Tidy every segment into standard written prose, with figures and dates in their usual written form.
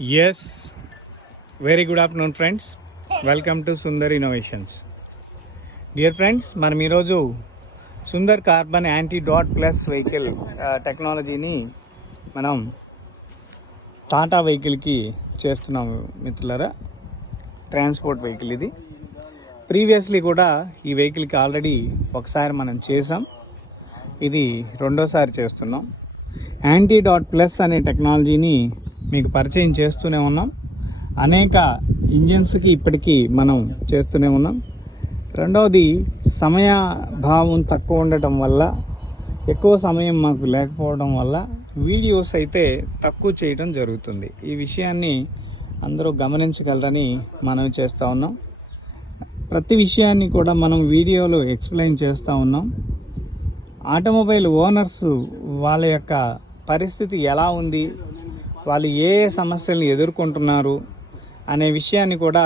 Yes, very good afternoon friends. Welcome to Sundar Innovations. Dear friends, మనం ఈరోజు Sundar carbon anti dot plus vehicle టెక్నాలజీని మనం టాటా వెహికల్కి చేస్తున్నాము మిత్రులారా. ట్రాన్స్పోర్ట్ వెహికల్ ఇది. ప్రీవియస్లీ కూడా ఈ వెహికల్కి ఆల్రెడీ ఒకసారి మనం చేసాం. ఇది రెండోసారి చేస్తున్నాం. యాంటీ డాట్ ప్లస్ అనే టెక్నాలజీని మీకు పరిచయం చేస్తూనే ఉన్నాం. అనేక ఇంజిన్స్కి ఇప్పటికీ మనం చేస్తూనే ఉన్నాం. రెండవది, సమయభావం తక్కువ ఉండటం వల్ల, ఎక్కువ సమయం మాకు లేకపోవడం వల్ల వీడియోస్ అయితే తక్కువ చేయడం జరుగుతుంది. ఈ విషయాన్ని అందరూ గమనించగలరని మనం చేస్తూ ఉన్నాం. ప్రతి విషయాన్ని కూడా మనం వీడియోలో ఎక్స్ప్లెయిన్ చేస్తూ ఉన్నాం. ఆటోమొబైల్ ఓనర్స్ వాళ్ళ యొక్క పరిస్థితి ఎలా ఉంది, వాళ్ళు ఏ సమస్యలను ఎదుర్కొంటున్నారు అనే విషయాన్ని కూడా,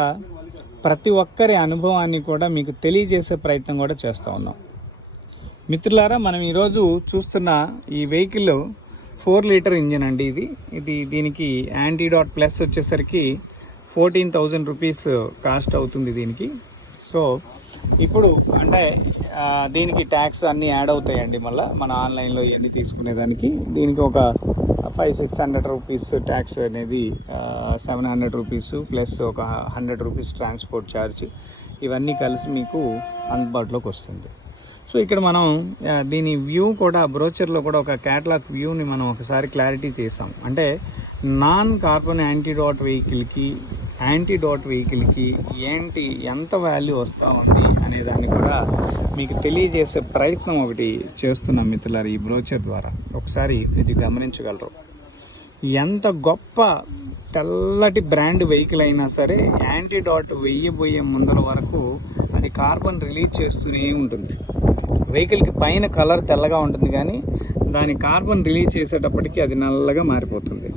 ప్రతి ఒక్కరి అనుభవాన్ని కూడా మీకు తెలియజేసే ప్రయత్నం కూడా చేస్తూ ఉన్నాం. మిత్రులారా, మనం ఈరోజు చూస్తున్న ఈ వెహికల్ 4 లీటర్ ఇంజిన్ అండి. దీనికి యాంటీ డాట్ ప్లస్ వచ్చేసరికి 14,000 రూపీస్ కాస్ట్ అవుతుంది దీనికి. సో ఇప్పుడు అంటే దీనికి ట్యాక్స్ అన్నీ యాడ్ అవుతాయండి. మళ్ళీ మన ఆన్లైన్లో ఇవన్నీ తీసుకునేదానికి దీనికి ఒక 500-600 రూపీస్ ట్యాక్స్ అనేది, 700 రూపీస్ ప్లస్ ఒక 100 రూపీస్ ట్రాన్స్పోర్ట్ ఛార్జ్, ఇవన్నీ కలిసి మీకు అందుబాటులోకి వస్తుంది. సో ఇక్కడ మనం దీని వ్యూ కూడా, బ్రోచర్లో కూడా ఒక క్యాటలాగ్ వ్యూని మనం ఒకసారి క్లారిటీ చేసాం. అంటే నాన్ కార్బన్ యాంటీ డాట్ వెహికల్కి, యాంటీ డాట్ వెహికల్కి ఎంత వాల్యూ వస్తూ ఉంది అనే దాన్ని కూడా మీకు తెలియజేసే ప్రయత్నం ఒకటి చేస్తున్నాం మిత్రులారు ఈ బ్రోచర్ ద్వారా. ఒకసారి ఇది గమనించగలరు. ఎంత గొప్ప తెల్లటి బ్రాండ్ వెహికల్ అయినా సరే యాంటీ డాట్ వెయ్యబోయే ముందల వరకు అది కార్బన్ రిలీజ్ చేస్తూనే ఉంటుంది. వెహికల్కి పైన కలర్ తెల్లగా ఉంటుంది, కానీ దాని కార్బన్ రిలీజ్ చేసేటప్పటికి అది నల్లగా మారిపోతుంది.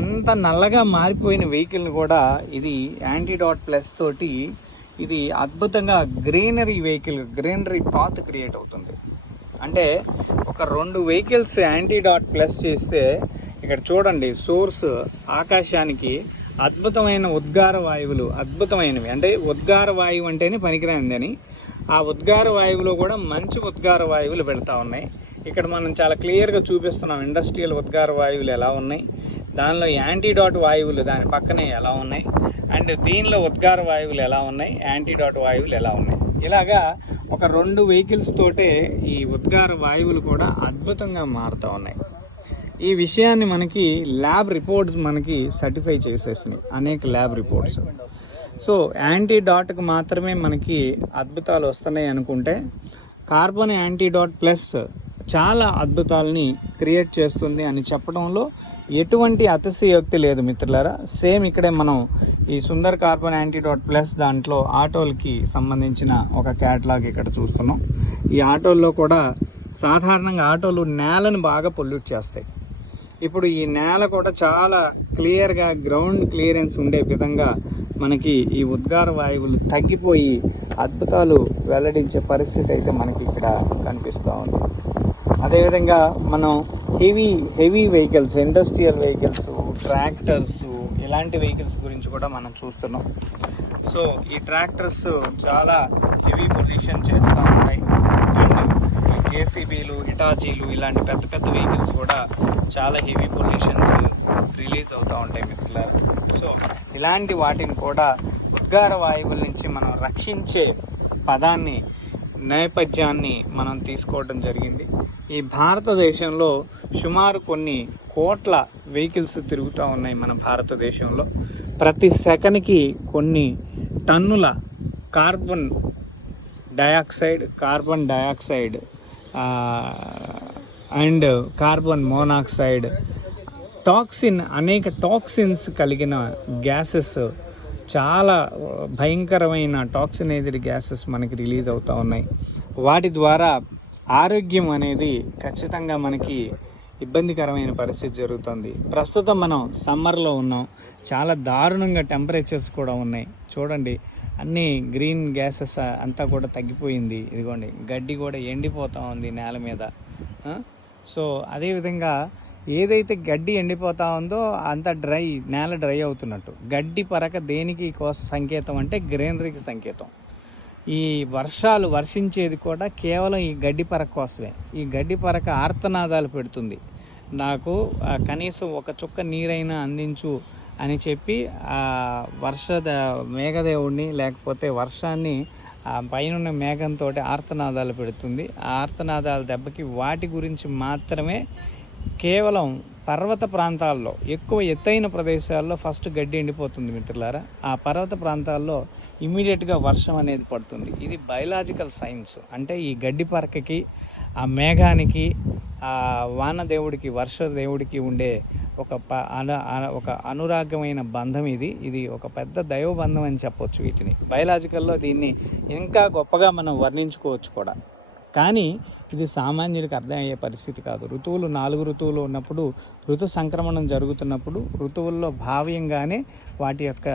అంత నల్లగా మారిపోయిన వెహికల్ని కూడా ఇది యాంటీ డాట్ ప్లస్ తోటి ఇది అద్భుతంగా గ్రీనరీ పాత్ క్రియేట్ అవుతుంది. అంటే ఒక 2 వెహికల్స్ యాంటీ డాట్ ప్లస్ చేస్తే, ఇక్కడ చూడండి, సోర్స్ ఆకాశానికి అద్భుతమైన ఉద్గార వాయువులు, అద్భుతమైనవి. అంటే ఉద్గార వాయువు అంటేనే పనికిరాందని, ఆ ఉద్గార వాయువులో కూడా మంచి ఉద్గార వాయువులు పెడతా ఉన్నాయి. ఇక్కడ మనం చాలా క్లియర్గా చూపిస్తున్నాం ఇండస్ట్రియల్ ఉద్గార వాయువులు ఎలా ఉన్నాయి, దానిలో యాంటీ డాట్ వాయువులు దాని పక్కనే ఎలా ఉన్నాయి, అండ్ దీనిలో ఉద్గార వాయువులు ఎలా ఉన్నాయి, యాంటీ డాట్ వాయువులు ఎలా ఉన్నాయి. ఇలాగా ఒక 2 వెహికల్స్ తోటే ఈ ఉద్గార వాయువులు కూడా అద్భుతంగా మారుతూ ఉన్నాయి. ఈ విషయాన్ని మనకి ల్యాబ్ రిపోర్ట్స్ మనకి సర్టిఫై చేసేసినాయి, అనేక ల్యాబ్ రిపోర్ట్స్. సో యాంటీ డాట్కి మాత్రమే మనకి అద్భుతాలు వస్తున్నాయి అనుకుంటే, కార్బన్ యాంటీ డాట్ ప్లస్ చాలా అద్భుతాలని క్రియేట్ చేస్తుంది అని చెప్పడంలో ఎటువంటి అతిశయోక్తి లేదు మిత్రులారా. సేమ్ ఇక్కడే మనం ఈ Sundar carbon anti dot plus దాంట్లో ఆటోలకి సంబంధించిన ఒక క్యాటలాగ్ ఇక్కడ చూస్తున్నాం. ఈ ఆటోల్లో కూడా సాధారణంగా ఆటోలు నేలను బాగా పొల్యూట్ చేస్తాయి. ఇప్పుడు ఈ నేల కూడా చాలా క్లియర్గా గ్రౌండ్ క్లియరెన్స్ ఉండే విధంగా మనకి ఈ ఉద్గార వాయువులు తగ్గిపోయి అద్భుతాలు వెల్లడించే పరిస్థితి అయితే మనకి ఇక్కడ కనిపిస్తూ ఉంది. అదేవిధంగా మనం heavy vehicles, industrial vehicles, tractors, ఇలాంటి వెహికల్స్ గురించి కూడా మనం చూస్తున్నాం. సో ఈ ట్రాక్టర్స్ చాలా హెవీ పొల్యూషన్ చేస్తూ ఉంటాయి. అండ్ ఈ జేసీబీలు, హిటాచీలు ఇలాంటి పెద్ద పెద్ద వెహికల్స్ కూడా చాలా హెవీ పొల్యూషన్స్ రిలీజ్ అవుతూ ఉంటాయి మిత్రులారా. సో ఇలాంటి వాటిని కూడా ఉద్గార వాయువుల నుంచి మనం రక్షించే పదాన్ని, నేపథ్యాన్ని మనం తీసుకోవడం జరిగింది. ఈ భారతదేశంలో సుమారు కొన్ని కోట్ల వెహికల్స్ తిరుగుతూ ఉన్నాయి మన భారతదేశంలో. ప్రతి సెకన్కి కొన్ని టన్నుల carbon dioxide and carbon monoxide, అనేక టాక్సిన్స్ కలిగిన గ్యాసెస్, చాలా భయంకరమైన టాక్సిన్ ఎదిరి గ్యాసెస్ మనకి రిలీజ్ అవుతూ ఉన్నాయి. వాటి ద్వారా ఆరోగ్యం అనేది ఖచ్చితంగా మనకి ఇబ్బందికరమైన పరిస్థితి జరుగుతుంది. ప్రస్తుతం మనం సమ్మర్లో ఉన్నాం, చాలా దారుణంగా టెంపరేచర్స్ కూడా ఉన్నాయి. చూడండి, అన్నీ గ్రీన్ గ్యాసెస్ అంతా కూడా తగ్గిపోయింది. ఇదిగోండి, గడ్డి కూడా ఎండిపోతూ ఉంది నేల మీద. సో అదేవిధంగా ఏదైతే గడ్డి ఎండిపోతా ఉందో అంత నేల డ్రై అవుతున్నట్టు. గడ్డి పరక దేనికి సంకేతం అంటే గ్రీనరీకి సంకేతం. ఈ వర్షాలు వర్షించేది కూడా కేవలం ఈ గడ్డి పరక కోసమే. ఈ గడ్డి పరక ఆర్తనాదాలు పెడుతుంది, నాకు కనీసం ఒక చుక్క నీరైనా అందించు అని చెప్పి మేఘదేవుడిని లేకపోతే వర్షాన్ని పైన మేఘంతో ఆర్తనాదాలు పెడుతుంది. ఆ ఆర్తనాదాల దెబ్బకి వాటి గురించి మాత్రమే కేవలం పర్వత ప్రాంతాల్లో, ఎక్కువ ఎత్తైన ప్రదేశాల్లో ఫస్ట్ గడ్డి ఎండిపోతుంది మిత్రులారా. ఆ పర్వత ప్రాంతాల్లో ఇమ్మీడియట్గా వర్షం అనేది పడుతుంది. ఇది బయలాజికల్ సైన్స్. అంటే ఈ గడ్డి పరకకి, ఆ మేఘానికి, ఆ వానదేవుడికి, వర్షదేవుడికి ఉండే ఒక అనురాగమైన బంధం ఇది ఒక పెద్ద దైవబంధం అని చెప్పొచ్చు. వీటిని బయలాజికల్లో దీన్ని ఇంకా గొప్పగా మనం వర్ణించుకోవచ్చు కూడా. కానీ ఇది సామాన్యుడికి అర్థమయ్యే పరిస్థితి కాదు. ఋతువులు 4 ఋతువులు ఉన్నప్పుడు, ఋతు సంక్రమణం జరుగుతున్నప్పుడు ఋతువుల్లో భావ్యంగానే వాటి యొక్క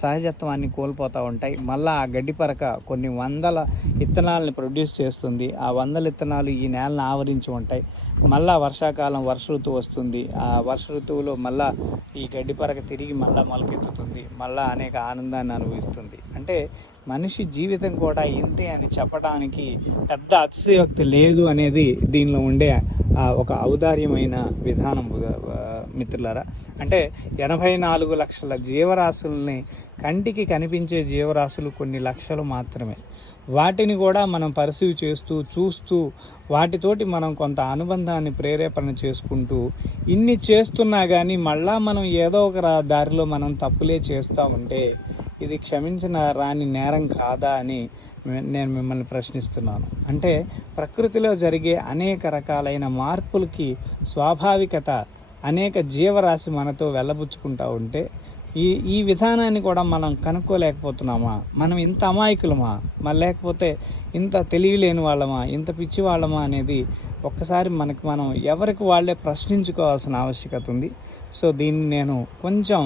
సహజత్వాన్ని కోల్పోతూ ఉంటాయి. మళ్ళీ ఆ గడ్డి పరక కొన్ని వందల విత్తనాలని ప్రొడ్యూస్ చేస్తుంది. ఆ 100 విత్తనాలు ఈ నేలను ఆవరించి ఉంటాయి. మళ్ళీ వర్షాకాలం వర్ష ఋతువు వస్తుంది. ఆ వర్ష ఋతువులో మళ్ళీ ఈ గడ్డి పరక తిరిగి మళ్ళీ మొలకెత్తుతుంది, మళ్ళీ అనేక ఆనందాన్ని అనుభవిస్తుంది. అంటే మనిషి జీవితం కూడా ఇంతే అని చెప్పడానికి పెద్ద అతిశయోక్తి లేదు అనేది దీనిలో ఉండే ఒక ఔదార్యమైన విధానం మిత్రులారా. అంటే 84 లక్షల జీవరాశుల్ని, కంటికి కనిపించే జీవరాశులు కొన్ని లక్షలు మాత్రమే. వాటిని కూడా మనం పరిశీలి చేస్తూ చూస్తూ వాటితోటి మనం కొంత అనుబంధాన్ని ప్రేరేపణ చేసుకుంటూ ఇన్ని చేస్తున్నా కానీ మళ్ళా మనం ఏదో ఒక దారిలో మనం తప్పులే చేస్తూ ఉంటే ఇది క్షమించిన రాని నేరం కాదా అని నేను మిమ్మల్ని ప్రశ్నిస్తున్నాను. అంటే ప్రకృతిలో జరిగే అనేక రకాలైన మార్పులకి స్వాభావికత, అనేక జీవరాశి మనతో వెళ్ళబుచ్చుకుంటూ ఉంటే ఈ విధానాన్ని కూడా మనం కనుక్కోలేకపోతున్నామా? మనం ఇంత అమాయకులమా, లేకపోతే ఇంత తెలివిలేని వాళ్ళమా, ఇంత పిచ్చి వాళ్ళమా అనేది ఒక్కసారి మనం ఎవరికి వాళ్ళే ప్రశ్నించుకోవాల్సిన ఆవశ్యకత ఉంది. సో దీన్ని నేను కొంచెం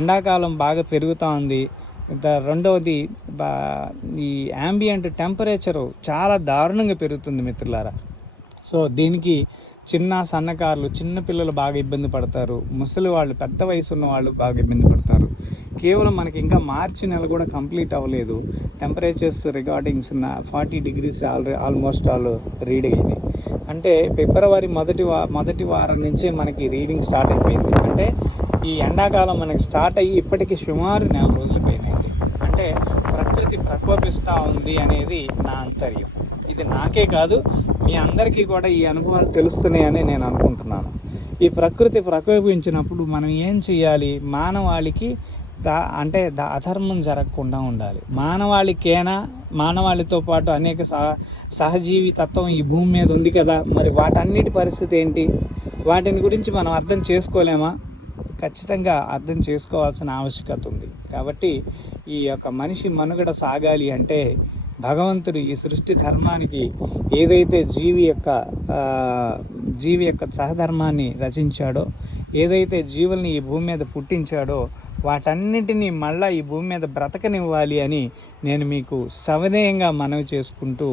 ఎండాకాలం బాగా పెరుగుతూ ఉంది. రెండవది ఈ యాంబియంట్ టెంపరేచరు చాలా దారుణంగా పెరుగుతుంది మిత్రులారా. సో దీనికి సన్నకారులు, చిన్న పిల్లలు బాగా ఇబ్బంది పడతారు. ముసలి వాళ్ళు, పెద్ద వయసు ఉన్న వాళ్ళు బాగా ఇబ్బంది పడతారు. కేవలం మనకి ఇంకా మార్చి నెల కూడా కంప్లీట్ అవ్వలేదు. Temperatures recordings 40 degrees almost all read అయ్యింది. అంటే ఫిబ్రవరి మొదటి వారం నుంచే మనకి రీడింగ్ స్టార్ట్ అయిపోయింది. అంటే ఈ ఎండాకాలం మనకి స్టార్ట్ అయ్యి ఇప్పటికీ సుమారు 4 రోజులు పోయినాయండి. అంటే ప్రకృతి ప్రకోపిస్తూ ఉంది అనేది నా అంతర్యం. ఇది నాకే కాదు, మీ అందరికీ కూడా ఈ అనుభవాలు తెలుస్తున్నాయని నేను అనుకుంటున్నాను. ఈ ప్రకృతి ప్రకోపించినప్పుడు మనం ఏం చేయాలి? మానవాళికి అధర్మం జరగకుండా ఉండాలి. మానవాళితో పాటు అనేక సహజీవి తత్వం ఈ భూమి మీద ఉంది కదా, మరి వాటన్నిటి పరిస్థితి ఏంటి? వాటిని గురించి మనం అర్థం చేసుకోలేమా? ఖచ్చితంగా అర్థం చేసుకోవాల్సిన ఆవశ్యకత ఉంది. కాబట్టి ఈ యొక్క మనిషి మనుగడ సాగాలి అంటే భగవంతుడు ఈ సృష్టి ధర్మానికి ఏదైతే జీవి యొక్క సహధర్మాన్ని రచించాడో, ఏదైతే జీవుల్ని ఈ భూమి మీద పుట్టించాడో వాటన్నిటినీ మళ్ళీ ఈ భూమి మీద బ్రతకనివ్వాలి అని నేను మీకు సవినయంగా మనవి చేసుకుంటూ,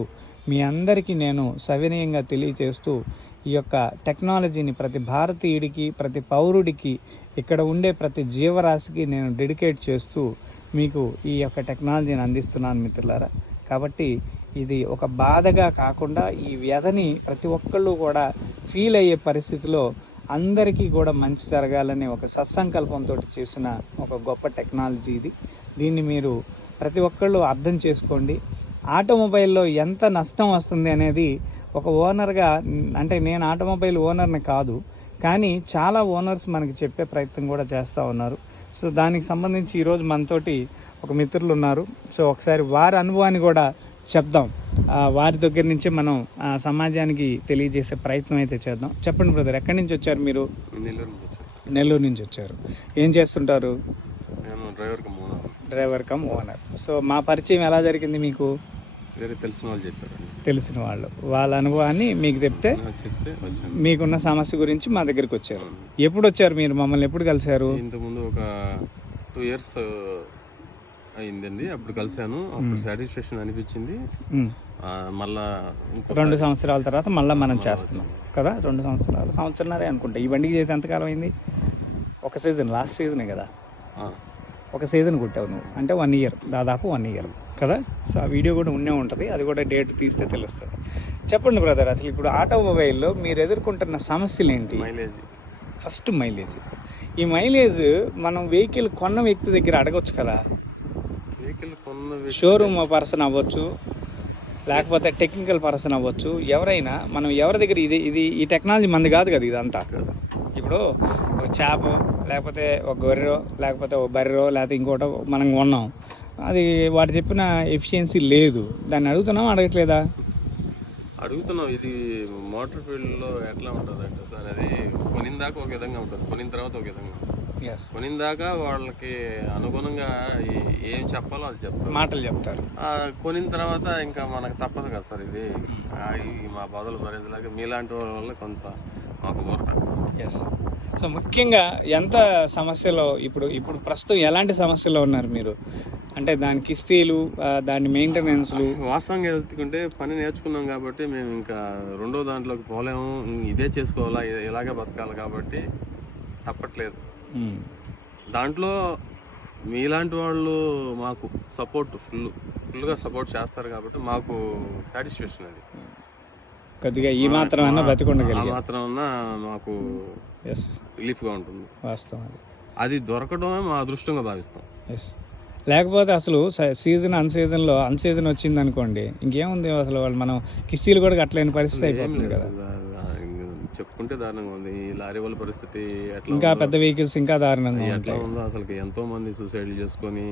మీ అందరికీ నేను సవినయంగా తెలియజేస్తూ ఈ యొక్క టెక్నాలజీని ప్రతి భారతీయుడికి, ప్రతి పౌరుడికి, ఇక్కడ ఉండే ప్రతి జీవరాశికి నేను డెడికేట్ చేస్తూ మీకు ఈ యొక్క టెక్నాలజీని అందిస్తున్నాను మిత్రులారా. కాబట్టి ఇది ఒక బాధగా కాకుండా ఈ వ్యధని ప్రతి ఒక్కళ్ళు కూడా ఫీల్ అయ్యే పరిస్థితిలో అందరికీ కూడా మంచి జరగాలనే ఒక సత్సంకల్పంతో చేసిన ఒక గొప్ప టెక్నాలజీ ఇది. దీన్ని మీరు ప్రతి ఒక్కళ్ళు అర్థం చేసుకోండి. ఆటోమొబైల్లో ఎంత నష్టం వస్తుంది అనేది ఒక ఓనర్గా, అంటే నేను ఆటోమొబైల్ ఓనర్ని కాదు, కానీ చాలా ఓనర్స్ మనకి చెప్పే ప్రయత్నం కూడా చేస్తూ ఉన్నారు. సో దానికి సంబంధించి ఈరోజు మనతోటి ఒక మిత్రులు ఉన్నారు. సో ఒకసారి వారి అనుభవాన్ని కూడా చెప్దాం. వారి దగ్గర నుంచే మనం సమాజానికి తెలియజేసే ప్రయత్నం అయితే చేద్దాం. చెప్పండి బ్రదర్, ఎక్కడి నుంచి వచ్చారు మీరు? నెల్లూరు నుంచి వచ్చారు. ఏం చేస్తుంటారు? Driver cum owner. సో మా పరిచయం ఎలా జరిగింది మీకు? తెలిసిన వాళ్ళు వాళ్ళ అనుభవాన్ని మీకు చెప్తే మీకున్న సమస్య గురించి మా దగ్గరికి వచ్చారు. ఎప్పుడు వచ్చారు మీరు? మమ్మల్ని ఎప్పుడు కలిశారు? ఇంతకుముందు ఒక 2 years అయిందండి. అప్పుడు కలిశాను. అప్పుడు సాటిస్ఫాక్షన్ అనిపించింది. మళ్ళా ఇంకో 2 సంవత్సరాల తర్వాత మళ్ళీ మనం చేస్తున్నాం కదా. 2 సంవత్సరాలే అనుకుంటా ఈ బండికి చేసి ఎంతకాలం అయింది. ఒక సీజన్, లాస్ట్ సీజనే కదా. ఒక సీజన్ కుట్టావు నువ్వు, అంటే 1 ఇయర్, దాదాపు 1 ఇయర్ కదా. సో ఆ వీడియో కూడా ఉండే ఉంటుంది, అది కూడా డేట్ తీస్తే తెలుస్తుంది. చెప్పండి బ్రదర్, అసలు ఇప్పుడు ఆటోమొబైల్లో మీరు ఎదుర్కొంటున్న సమస్యలు ఏంటి? మైలేజ్. First mileage. ఈ మైలేజ్ మనం వెహికల్ కొన్న వ్యక్తి దగ్గర అడగొచ్చు కదా. వెహికల్ కొన్న షోరూమ్ పర్సన్ అవ్వచ్చు, లేకపోతే టెక్నికల్ పర్సన్ అవ్వచ్చు, ఎవరైనా మనం ఎవరి దగ్గర ఇది ఈ టెక్నాలజీ మంది కాదు కదా ఇదంతా. ఇప్పుడు ఒక చేప, లేకపోతే ఒక గొర్రెో, లేకపోతే ఒక బర్రెో, లేకపోతే ఇంకోటో మనం కొన్నాం, అది వాడు చెప్పిన ఎఫిషియన్సీ లేదు, దాన్ని అడుగుతున్నాం అడగట్లేదా? అడుగుతున్నాం. ఇది మోటార్ ఫీల్డ్లో ఎట్లా ఉంటుంది అంటే సార్, అది కొనిన దాకా ఒక విధంగా ఉంటుంది, కొనిన తర్వాత ఒక విధంగా ఉంటుంది. కొనిన దాకా వాళ్ళకి అనుగుణంగా ఏం చెప్పాలో అది చెప్తారు, మాటలు చెప్తారు. కొనిన తర్వాత ఇంకా మనకు తప్పదు కదా సార్. ఇది మా బాధలు భరించలేక మీలాంటి వాళ్ళ వల్ల కొంత మాకు ఊరట. ఎస్. సో ముఖ్యంగా ఎంత సమస్యలో ఇప్పుడు ప్రస్తుతం ఎలాంటి సమస్యలో ఉన్నారు మీరు? అంటే దాని కిస్తీలు, దాని మెయింటెనెన్స్లు. వాస్తవంగా ఎత్తుకుంటే పని నేర్చుకున్నాం కాబట్టి మేము ఇంకా రెండో దాంట్లోకి పోలేము, ఇదే చేసుకోవాలా, ఇలాగే బతకాలి కాబట్టి తప్పట్లేదు. దాంట్లో మీలాంటి వాళ్ళు మాకు సపోర్ట్ ఫుల్గా సపోర్ట్ చేస్తారు కాబట్టి మాకు సాటిస్ఫాక్షన్. అది కొద్దిగా ఈ మాత్రం అన్నా బతికుండగలిగే మాత్రం మాకు రిలీఫ్గా ఉంటుంది. వాస్తవం అది దొరకడమే మా అదృష్టంగా భావిస్తాం. ఎస్. లేకపోతే అసలు సీజన్ అన్సీజన్ వచ్చింది అనుకోండి, ఇంకేముంది అసలు వాళ్ళు మనం కిస్తీలు కూడా కట్టలేని పరిస్థితి అయిపోతుంది కదా. చెప్పుకుంటే దారుణంగా ఉంది ఈ లారీ వాళ్ళ పరిస్థితి. ఇంకా పెద్ద వెహికల్స్ ఇంకా దారుణంగా ఎట్లా ఉందో అసలు. ఎంతో మంది సూసైడ్లు చేసుకొని,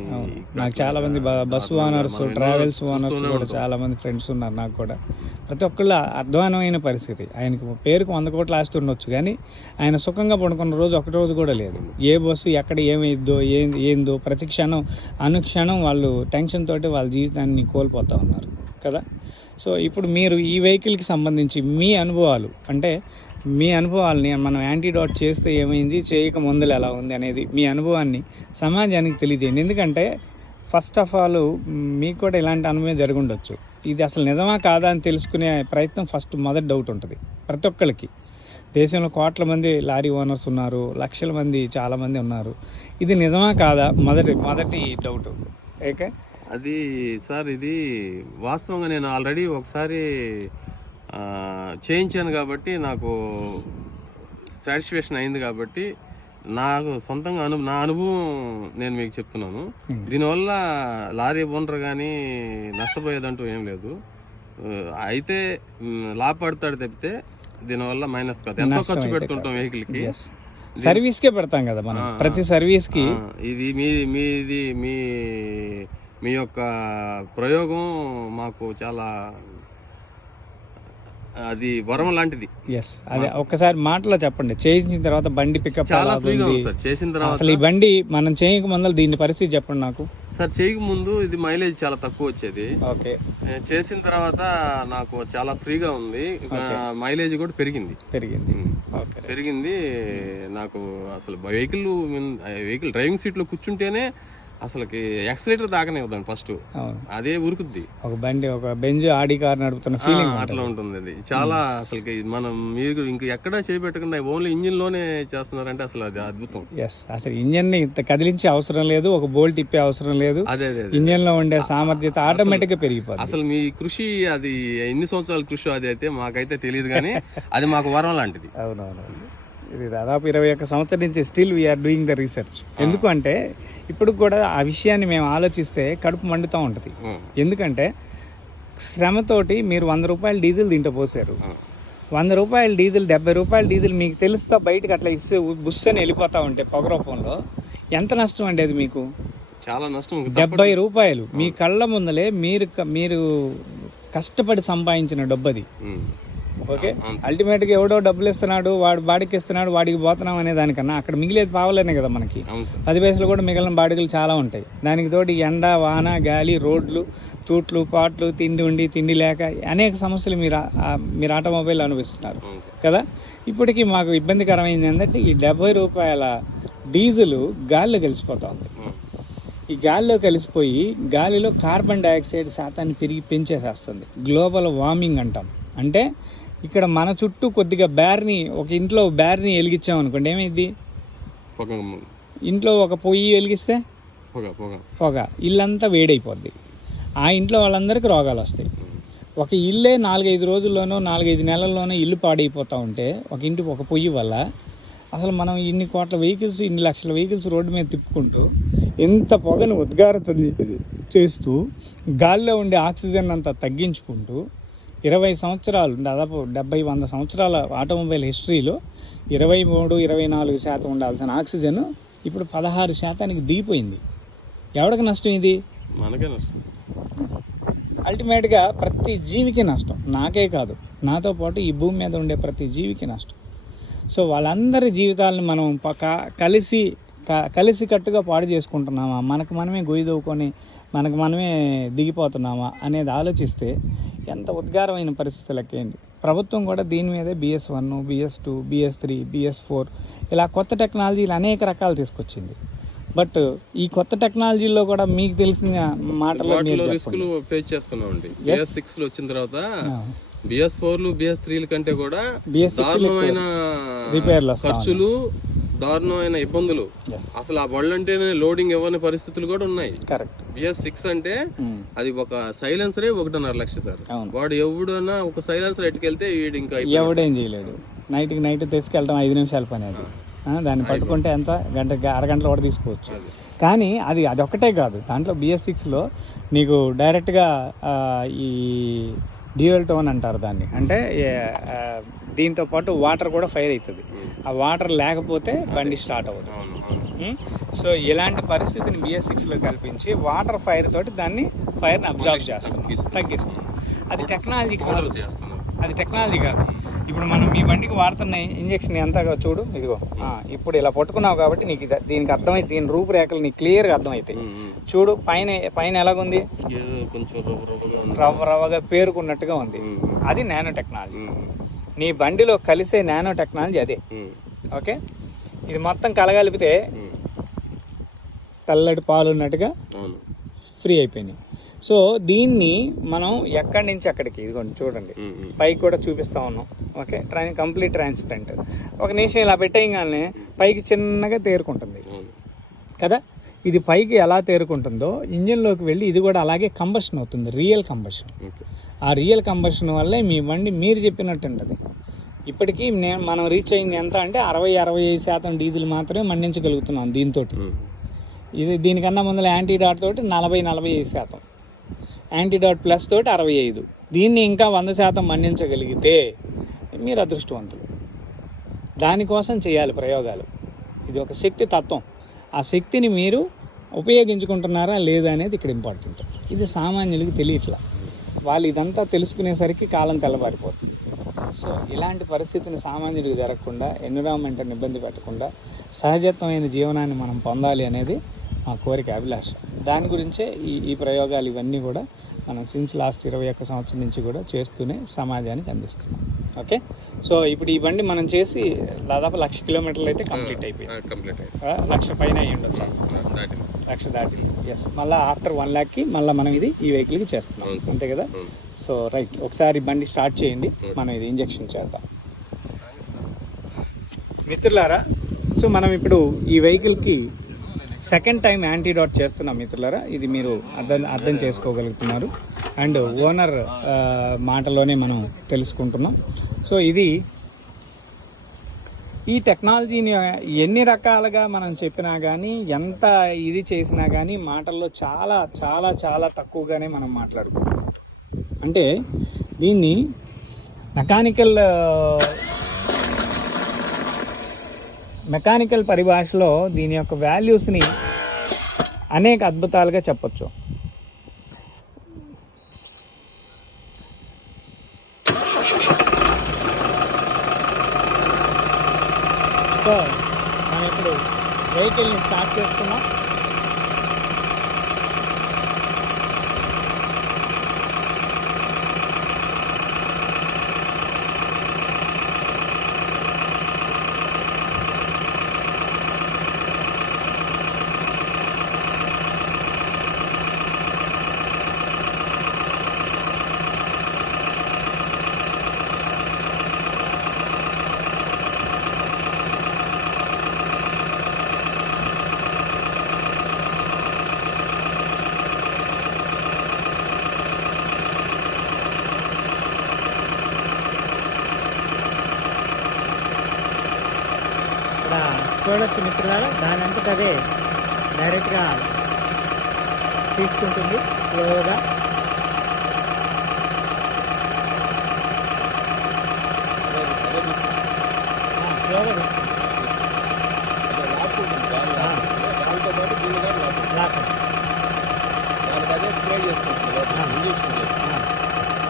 నాకు చాలా మంది బస్ ఓనర్స్, ట్రావెల్స్ ఓనర్స్ కూడా చాలా మంది ఫ్రెండ్స్ ఉన్నారు నాకు కూడా. ప్రతి ఒక్కళ్ళ అధ్వానమైన పరిస్థితి. ఆయనకి పేరుకు 100 కోట్ల ఆస్తి ఉండొచ్చు, కానీ ఆయన సుఖంగా పడుకున్న రోజు ఒక రోజు కూడా లేదు. ఏ బస్సు ఎక్కడ ఏమైద్దో ఏందో ప్రతి క్షణం అనుక్షణం వాళ్ళు టెన్షన్ తోటి వాళ్ళ జీవితాన్ని కోల్పోతూ ఉన్నారు కదా. సో ఇప్పుడు మీరు ఈ వెహికల్కి సంబంధించి మీ అనుభవాలు, అంటే మీ అనుభవాల్ని మనం యాంటీడాట్ చేస్తే ఏమైంది, చేయక ముందులు ఎలా ఉంది అనేది మీ అనుభవాన్ని సమాజానికి తెలియజేయండి. ఎందుకంటే ఫస్ట్ ఆఫ్ ఆల్ మీకు కూడా ఇలాంటి అనుభవం జరిగి ఉండొచ్చు. ఇది అసలు నిజమా కాదా అని తెలుసుకునే ప్రయత్నం మొదటి డౌట్ ఉంటుంది ప్రతి ఒక్కరికి. దేశంలో కోట్ల మంది లారీ ఓనర్స్ ఉన్నారు, లక్షల మంది చాలామంది ఉన్నారు. ఇది నిజమా కాదా మొదటి డౌట్. ఓకే, అది సార్ ఇది వాస్తవంగా నేను ఆల్రెడీ ఒకసారి చేయించాను కాబట్టి నాకు సాటిస్ఫాక్షన్ అయింది కాబట్టి నాకు సొంతంగా నా అనుభవం నేను మీకు చెప్తున్నాను. దీనివల్ల లారీ ఓనర్ కానీ నష్టపోయేదంటూ ఏం లేదు. అయితే లాభపడతాడు తప్పితే దీనివల్ల మైనస్ కాదు. ఎంతో ఖర్చు పెడుతుంటాం వెహికల్కి, సర్వీస్కే పెడతాం కదా మనం, ప్రతి సర్వీస్కి. ఇది మీది మీ యొక్క ప్రయోగం మాకు చాలా అది వరం లాంటిది. ఎస్, అదే ఒక్కసారి మాటలో చెప్పండి. చేసిన తర్వాత బండి పికప్ చాలా ఫ్రీగా ఉంది సార్. చేసిన తర్వాత అసలు ఈ బండి మనం చేయక ముందు దీని పరిస్థితి చెప్పండి నాకు. సార్ చేయక ముందు ఇది మైలేజ్ చాలా తక్కువ వచ్చేది. ఓకే, చేసిన తర్వాత నాకు చాలా ఫ్రీగా ఉంది. మైలేజ్ కూడా పెరిగింది. నాకు అసలు వెహికల్ డ్రైవింగ్ సీట్లో కూర్చుంటేనే అసలుకి యాక్సిలేటర్ దాకానే ఇవ్వదండి ఫస్ట్, అదే ఉరుకుద్ది. ఒక బెంజ్ ఆడి కార్ నడుపుతున్న ఫీలింగ్ అట్లా ఉంటుంది. అది చాలా అసలుకి మీరు ఇంక ఎక్కడా చేపెట్టకుండా ఓన్లీ ఇంజిన్ లోనే చేస్తున్నారంటే అసలు అది అద్భుతం. ఎస్, అసలు ఇంజన్ ని కదిలించే అవసరం లేదు, ఒక బోల్ట్ తిప్పే అవసరం లేదు. అదే ఇంజన్ లో ఉండే సామర్థ్యత ఆటోమేటిక్ గా పెరిగిపోతుంది. అసలు మీ కృషి అది ఎన్ని సంవత్సరాల కృషి అది అయితే మాకైతే తెలియదు, కానీ అది మాకు వరం లాంటిది. అవునవును, ఇది దాదాపు 21 సంవత్సరం నుంచి still we are doing the research. ఎందుకు అంటే ఇప్పుడు కూడా ఆ విషయాన్ని మేము ఆలోచిస్తే కడుపు మండుతూ ఉంటుంది. ఎందుకంటే శ్రమతోటి మీరు 100 రూపాయలు డీజిల్ దీంట్లో పోసారు. 100 రూపాయల డీజిల్, 70 రూపాయల డీజిల్ మీకు తెలుస్తా బయటకు అట్లా ఇస్తే బుస్ అని వెళ్ళిపోతూ ఉంటే పొగ రూపంలో ఎంత నష్టం అండి అది మీకు. చాలా నష్టం. 70 రూపాయలు మీ కళ్ళ ముందలే మీరు కష్టపడి సంపాదించిన డబ్బు అది. ఓకే, అల్టిమేట్గా ఎవడో డబ్బులు ఇస్తున్నాడు, వాడు బాడికి ఇస్తున్నాడు, వాడికి పోతున్నాం అనే దానికన్నా అక్కడ మిగిలేది పావలేనే కదా మనకి. 10 పైసలు కూడా మిగిలిన బాడిగలు చాలా ఉంటాయి. దానికి తోటి ఎండ, వాన, గాలి, రోడ్లు, తూట్లు, పాట్లు, తిండి లేక అనేక సమస్యలు మీరు ఆటోమొబైల్ అనుభవిస్తున్నారు కదా. ఇప్పటికీ మాకు ఇబ్బందికరమైంది ఏంటంటే ఈ 70 రూపాయల డీజిల్ గాలిలో కలిసిపోతుంది. ఈ గాలిలో కలిసిపోయి గాలిలో కార్బన్ డైఆక్సైడ్ శాతాన్ని పెంచేసేస్తుంది. గ్లోబల్ వార్మింగ్ అంటాం. అంటే ఇక్కడ మన చుట్టూ కొద్దిగా ఒక ఇంట్లో బ్యార్ని వెలిగించామనుకోండి, ఏమైంది? ఇంట్లో ఒక పొయ్యి వెలిగిస్తే పొగ, ఇల్లంతా వేడైపోద్ది. ఆ ఇంట్లో వాళ్ళందరికీ రోగాలు వస్తాయి. ఒక ఇల్లే 4-5 రోజుల్లోనో 4-5 నెలల్లోనో ఇల్లు పాడైపోతూ ఉంటే ఒక పొయ్యి వల్ల అసలు మనం ఇన్ని కోట్ల వెహికల్స్, ఇన్ని లక్షల వెహికల్స్ రోడ్డు మీద తిప్పుకుంటూ ఎంత పొగను ఉద్గారితం చేస్తూ గాలిలో ఉండే ఆక్సిజన్ అంతా తగ్గించుకుంటూ 20 సంవత్సరాలు, దాదాపు 70-100 సంవత్సరాల ఆటోమొబైల్ హిస్టరీలో 23-24% ఉండాల్సిన ఆక్సిజన్ ఇప్పుడు 16% దిగిపోయింది. ఎవరికి నష్టం ఇది? మనకే నష్టం. అల్టిమేట్గా ప్రతి జీవికి నష్టం. నాకే కాదు, నాతో పాటు ఈ భూమి మీద ఉండే ప్రతి జీవికి నష్టం. సో వాళ్ళందరి జీవితాలను మనం కలిసికట్టుగా పాడు చేసుకుంటున్నామా, మనకు మనమే గొయ్యి దవ్వుకొని మనకు మనమే దిగిపోతున్నామా అనేది ఆలోచిస్తే ఎంత ఉద్గారమైన పరిస్థితులకేంటి. ప్రభుత్వం కూడా దీని మీదే BS1, BS2, BS3, BS4 ఇలా కొత్త టెక్నాలజీలు అనేక రకాలు తీసుకొచ్చింది. బట్ ఈ కొత్త టెక్నాలజీలో కూడా మీకు తెలిసిన మాటల్లో రిస్కులు ఫేస్ చేస్తున్నామండి. BS6 వచ్చిన తర్వాత BS4లు BS3ల కంటే కూడా దారుణమైన రిపేర్లు, ఖర్చులు, దారుణమైన ఇబ్బందులు. అసలు ఆ బళ్ళు అంటేనే లోడింగ్ ఇవ్వని పరిస్థితులు కూడా ఉన్నాయి. కరెక్ట్. BS6 అంటే అది ఒక సైలెన్సరే 1.5 లక్షలు సార్. వాడు ఎవడన్నా ఒక సైలెన్సర్ ఎట్టుకెళ్తే వీడు ఇంకా ఎవడేం చేయలేడు. నైట్ తీసుకెళ్ళడం 5 నిమిషాల పని. అది దాన్ని పట్టుకుంటే ఎంత అరగంటలో కూడా తీసుకోవచ్చు. కానీ అది ఒక్కటే కాదు, దాంట్లో BS6లో నీకు డైరెక్ట్గా ఈ డ్యూయల్ టోన్ అంటారు దాన్ని. అంటే దీంతో పాటు వాటర్ కూడా ఫైర్ అవుతుంది. ఆ వాటర్ లేకపోతే బండి స్టార్ట్ అవుతుంది. సో ఇలాంటి పరిస్థితిని BS6లో కల్పించి వాటర్ ఫైర్ తోటి ఫైర్ని అబ్జర్వ్ చేస్తుంది, తగ్గిస్తుంది. అది టెక్నాలజీ కాదు. ఇప్పుడు మనం ఈ బండికి వాడుతున్న ఇంజక్షన్ ఎంత చూడు, ఇదిగో ఇప్పుడు ఇలా పట్టుకున్నావు కాబట్టి నీకు దీనికి అర్థమైతే, దీని రూపురేఖలు నీకు క్లియర్గా అర్థమవుతాయి. చూడు పైన ఎలాగుంది, రవ్వగా పేరుకున్నట్టుగా ఉంది. అది నానో టెక్నాలజీ. నీ బండిలో కలిసే నానో టెక్నాలజీ అదే. ఓకే, ఇది మొత్తం కలగలిపితే తెల్లటి పాలు ఉన్నట్టుగా ఫ్రీ అయిపోయినాయి. సో దీన్ని మనం ఎక్కడి నుంచి అక్కడికి, ఇదిగోండి చూడండి, పైకి కూడా చూపిస్తా ఉన్నాం. Okay, complete transparent. ఒక నిమిషం ఇలా పెట్టేయగానే పైకి చిన్నగా తేరుకుంటుంది కదా. ఇది పైకి ఎలా తేరుకుంటుందో ఇంజిన్లోకి వెళ్ళి ఇది కూడా అలాగే కంబషన్ అవుతుంది, రియల్ కంబషన్. ఆ రియల్ కంబషన్ వల్లే మీ బండి మీరు చెప్పినట్టు ఉంటుంది. ఇప్పటికీ మనం రీచ్ అయింది ఎంత అంటే 60-65% డీజిల్ మాత్రమే మండించగలుగుతున్నాం దీంతో. దీనికన్నా ముందర యాంటీడాట్ తోటి 40-45%, యాంటీడాట్ ప్లస్ తోటి 65. దీన్ని ఇంకా 100% మండించగలిగితే మీరు అదృష్టవంతులు. దానికోసం చేయాలి ప్రయోగాలు. ఇది ఒక శక్తి తత్వం. ఆ శక్తిని మీరు ఉపయోగించుకుంటున్నారా లేదా అనేది ఇక్కడ ఇంపార్టెంట్. ఇది సామాన్యులకి తెలియట్లా. వాళ్ళు ఇదంతా తెలుసుకునేసరికి కాలం తెల్లబారిపోతుంది. సో ఇలాంటి పరిస్థితిని సామాన్యుడికి జరగకుండా, ఎన్విరాన్మెంట్ని ఇబ్బంది పెట్టకుండా సహజత్వమైన జీవనాన్ని మనం పొందాలి అనేది మా కోరిక, అభిలాష. దాని గురించే ఈ ప్రయోగాలు ఇవన్నీ కూడా మనం సిన్స్ లాస్ట్ 21 సంవత్సరం నుంచి కూడా చేస్తూనే సమాజానికి అందిస్తున్నాం. ఓకే, సో ఇప్పుడు ఈ బండి మనం చేసి దాదాపు 1,00,000 కిలోమీటర్లు అయితే కంప్లీట్ అయిపోయింది. 1,00,000 పైన అయ్యి ఉండొచ్చు, 1,00,000 దాటి. ఎస్, మళ్ళీ ఆఫ్టర్ 1,00,000కి మళ్ళీ మనం ఇది ఈ వెహికల్కి చేస్తున్నాం, అంతే కదా. సో రైట్, ఒకసారి బండి స్టార్ట్ చేయండి, మనం ఇది ఇంజెక్షన్ చేద్దాం మిత్రులారా. సో మనం ఇప్పుడు ఈ వెహికల్కి సెకండ్ టైం యాంటీడాట్ చేస్తున్నాం మిత్రులారా. ఇది మీరు అర్థం చేసుకోగలుగుతున్నారు. అండ్ ఓనర్ మాటలోనే మనం తెలుసుకుంటున్నాం. సో ఈ టెక్నాలజీని ఎన్ని రకాలుగా మనం చెప్పినా కానీ, ఎంత ఇది చేసినా కానీ మాటల్లో చాలా చాలా చాలా తక్కువగానే మనం మాట్లాడుకుంటాం. అంటే దీన్ని మెకానికల్ పరిభాషలో దీని యొక్క వాల్యూస్ని అనేక అద్భుతాలుగా చెప్పొచ్చు. సో మనం ఇప్పుడు వెహికల్ని స్టార్ట్ చేస్తున్నాం. చూడొచ్చు మిత్రులారా, దాని అంతటా అదే డైరెక్ట్గా తీసుకుంటుంది స్లోగా. స్లోగా తీసుకుంటుంది.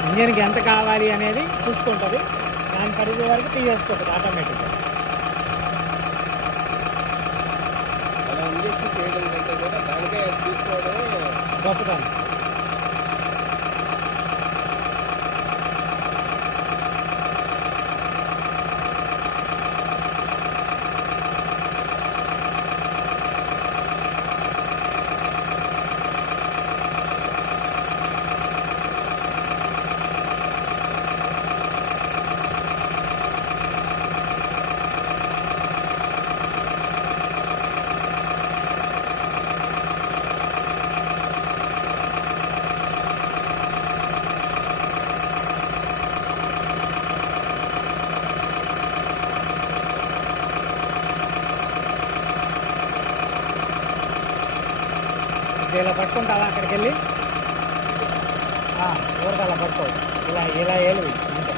ఇంజన్కి ఎంత కావాలి అనేది చూసుకుంటుంది, దాని పరిధి వరకు తీసేసుకుంటుంది ఆటోమేటిక్గా. గొప్పతనం. ఇలా పట్టుకుంటావా అక్కడికి వెళ్ళి? ఊరికి అలా పట్టుకోవచ్చు, ఇలా ఇలా ఏలు అంతే.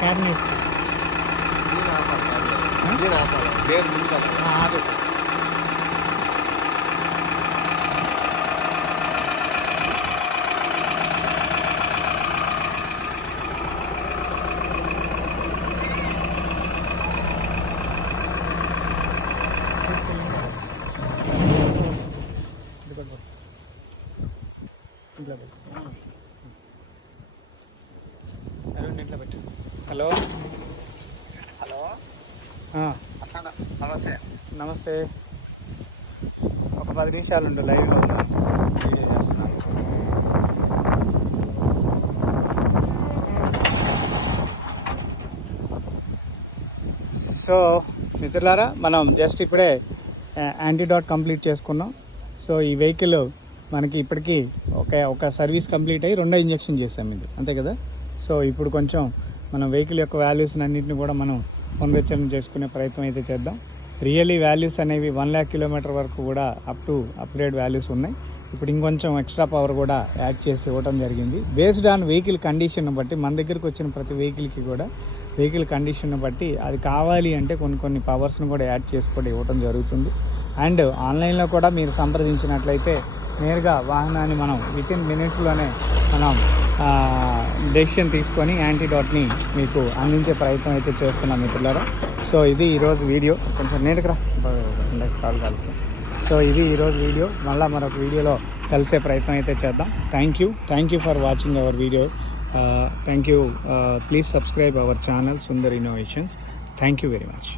క్యాబినెట్ అదే హలో హలో ఆ, నమస్తే. నమస్తే. ఒక 10 నిమిషాలు ఉండు, లైవ్లో ఉన్నా, వీడియో చేస్తున్నాను. సో మిత్రులారా, మనం జస్ట్ ఇప్పుడే యాంటీడాట్ కంప్లీట్ చేసుకున్నాం. సో ఈ వెహికల్ మనకి ఇప్పటికీ ఒక సర్వీస్ కంప్లీట్ అయ్యి 2వ ఇంజెక్షన్ చేసాం ఇది, అంతే కదా. సో ఇప్పుడు కొంచెం మనం వెహికల్ యొక్క వాల్యూస్ అన్నింటిని కూడా మనం పునరుచ్చరణ చేసుకునే ప్రయత్నం అయితే చేద్దాం. రియల్లీ వాల్యూస్ అనేవి 1 lakh కిలోమీటర్ వరకు కూడా అప్ టు అప్గ్రేడ్ వాల్యూస్ ఉన్నాయి. ఇప్పుడు ఇంకొంచెం ఎక్స్ట్రా పవర్ కూడా యాడ్ చేసి ఇవ్వడం జరిగింది. బేస్డ్ ఆన్ వెహికల్ కండిషన్ బట్టి, మన దగ్గరకు వచ్చిన ప్రతి వెహికల్కి కూడా వెహికల్ కండిషన్ బట్టి అది కావాలి అంటే కొన్ని పవర్స్ను కూడా యాడ్ చేసి కూడా ఇవ్వడం జరుగుతుంది. అండ్ ఆన్లైన్లో కూడా మీరు సంప్రదించినట్లయితే నేరుగా వాహనాన్ని మనం వితిన్ మినిట్స్లోనే మనం డెసిషన్ తీసుకొని యాంటీడాట్ని మీకు అందించే ప్రయత్నం అయితే చేస్తున్నాం మిత్రులారా. సో ఇది ఈరోజు వీడియో. కొంచెం నేరుగా కాల్ కాల్సి. సో ఇది ఈరోజు వీడియో. మళ్ళీ మరొక వీడియోలో కలిసే ప్రయత్నం అయితే చేద్దాం. Thank you for watching our video. Thank you. Please subscribe our channel Sundar innovations. Thank you very much.